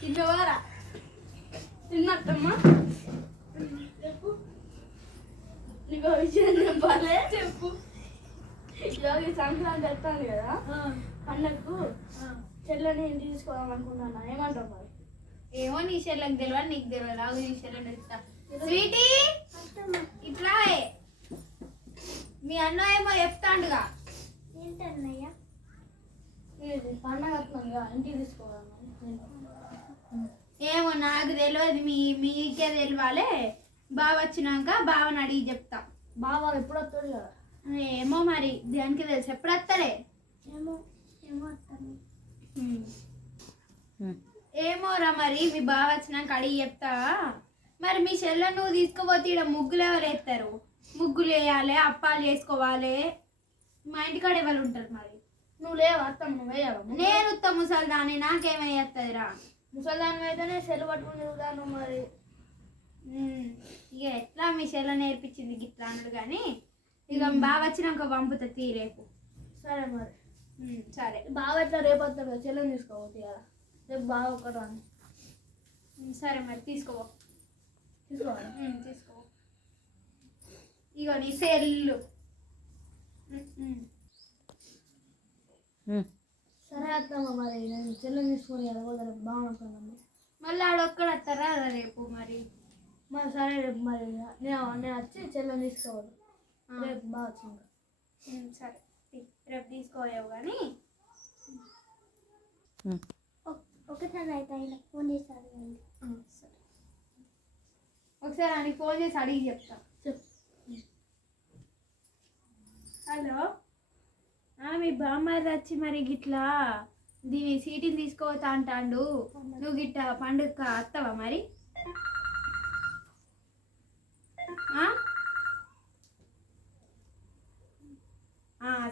తిన్నవారా తిన్నట్టమ్మా చెప్పు నీకు విషయం చెప్పాలి చెప్పు ఇలాగ సంక్రాంతి వస్తాను కదా పండగకు చెల్లెని ఇంటికి తీసుకోవాలనుకుంటున్నా ఏమంటావు మరి ఏమో నీ చెల్లెకి తెలియదు నీకు తెలియదు ఆగు నీ చెల్లెని ఇస్తా స్వీటీ ఇట్లా మీ అన్న ఏమో చెప్తాండుగా ఏంటన్నయ్య పండగ వస్తుంది కదా ఇంటికి తీసుకోవాలన్నా ఏమో నాకు తెలియదు మీకే తెలియాలి బావ వచ్చినాక బావని అడిగి చెప్తా బావ ఎప్పుడు వస్తాడు కదా ఏమో మరి దానికి తెలుసు ఎప్పుడు వస్తలే ఏమో ఏమో అత్తమ్మ ఏమోరా మరి మీ బావ వచ్చినాక అడిగి చెప్తా మరి మీ చెల్లె నువ్వు తీసుకుపోతే ఇక్కడ ముగ్గులు ఎవరు వేస్తారు ముగ్గులు వేయాలి అప్పాలు చేసుకోవాలి మా ఇంటికాడ ఎవరు ఉంటారు మరి నువ్వు లేవు అత్తమ్మ నువ్వు వేయాలి నేను ఉత్త ముసల్దాన్ని నాకేమయ్యేస్తుందిరా ముసల్దానం అయితేనే సెల్ పట్టుకుని తిరుగుతాను మరి ఇక ఎట్లా మీ చెల్లె నేర్పించింది గిట్లా అన్నాడు కానీ ఇక బాగా వచ్చినాక పంపుతా రేపు సరే మరి సరే బాగా ఎట్లా రేపు వస్తాడు కదా చెల్లెని తీసుకోవచ్చు కదా రేపు బాగా ఒక్కడు అని సరే మరి తీసుకో తీసుకోవాలి తీసుకో ఇగో నీ సెల్లు సరే అత్తమ్మ మరి నేను చెల్లెని తీసుకొని వెళ్ళకపోతే రేపు బాగుంటుందమ్మా మళ్ళీ ఆడొక్కడ వస్తారా రేపు మరి మరి సరే రేపు మరి నేను వచ్చి చెల్లెని తీసుకోవాలి రేపు బాగా వచ్చింది సరే రేపు తీసుకోలేవు కానీ ఒకసారి అయితే ఆయన ఫోన్ చేసి అడగండి సరే ఒకసారి ఆయనకి ఫోన్ చేసి అడిగి చెప్తా చెప్పు హలో మీ బామ్మారి వచ్చి మరి గిట్లా దీని సీటీని తీసుకోవతా అంటాండు నువ్వు గిట్ట పండుగ వస్తావా మరి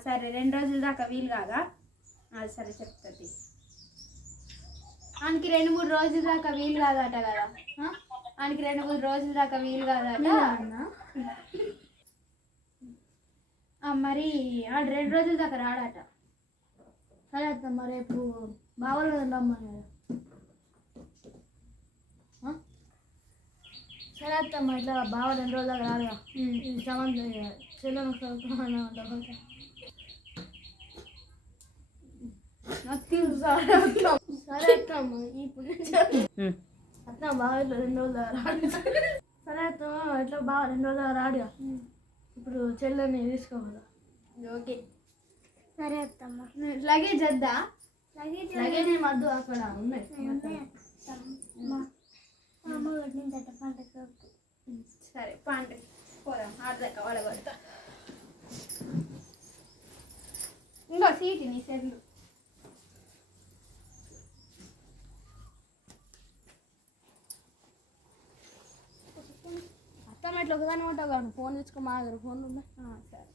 సరే 2 రోజుల దాకా వీలు కాదా సరే చెప్తుంది ఆయనకి 2-3 రోజుల దాకా వీలు కాదట కదా ఆయనకి 2-3 రోజుల దాకా వీలు కాదట మరి ఆడు 2 రోజుల దాకా రాడట సరే అత్తమ్మ రేపు బావలు రమ్మని సరే అత్తమ్మ ఇట్లా బావ 2 రోజుల దాకా రాడుగా ఇది సంబంధం చెల్లెను సరే అత్తమ్మ ఇప్పుడు అత్తమ్మ బావ ఇట్లా 2 రోజుల దాకా రాడు సరే అత్తమ్మ ఇట్లా బావ 2 రోజుల దాకా రాడుగా ఇప్పుడు చెల్లెని తీసుకోవాలి ఓకే సరే అత్తమ్మ లగేజ్ వద్దా లగేజ్ మద్దు అక్కడ ఉన్నాయి మా అమ్మ కొట్టిందట పంటకు సరే పండు పోదాం ఆడదాకా వాడగొడతా ఇంకో సీట్ నీ సెల్లు అత్తమ్మ ఇట్లా ఒకదాని ఉంటావు కానీ ఫోన్ తెచ్చుకో మా దగ్గర ఫోన్లు ఉన్నాయి సరే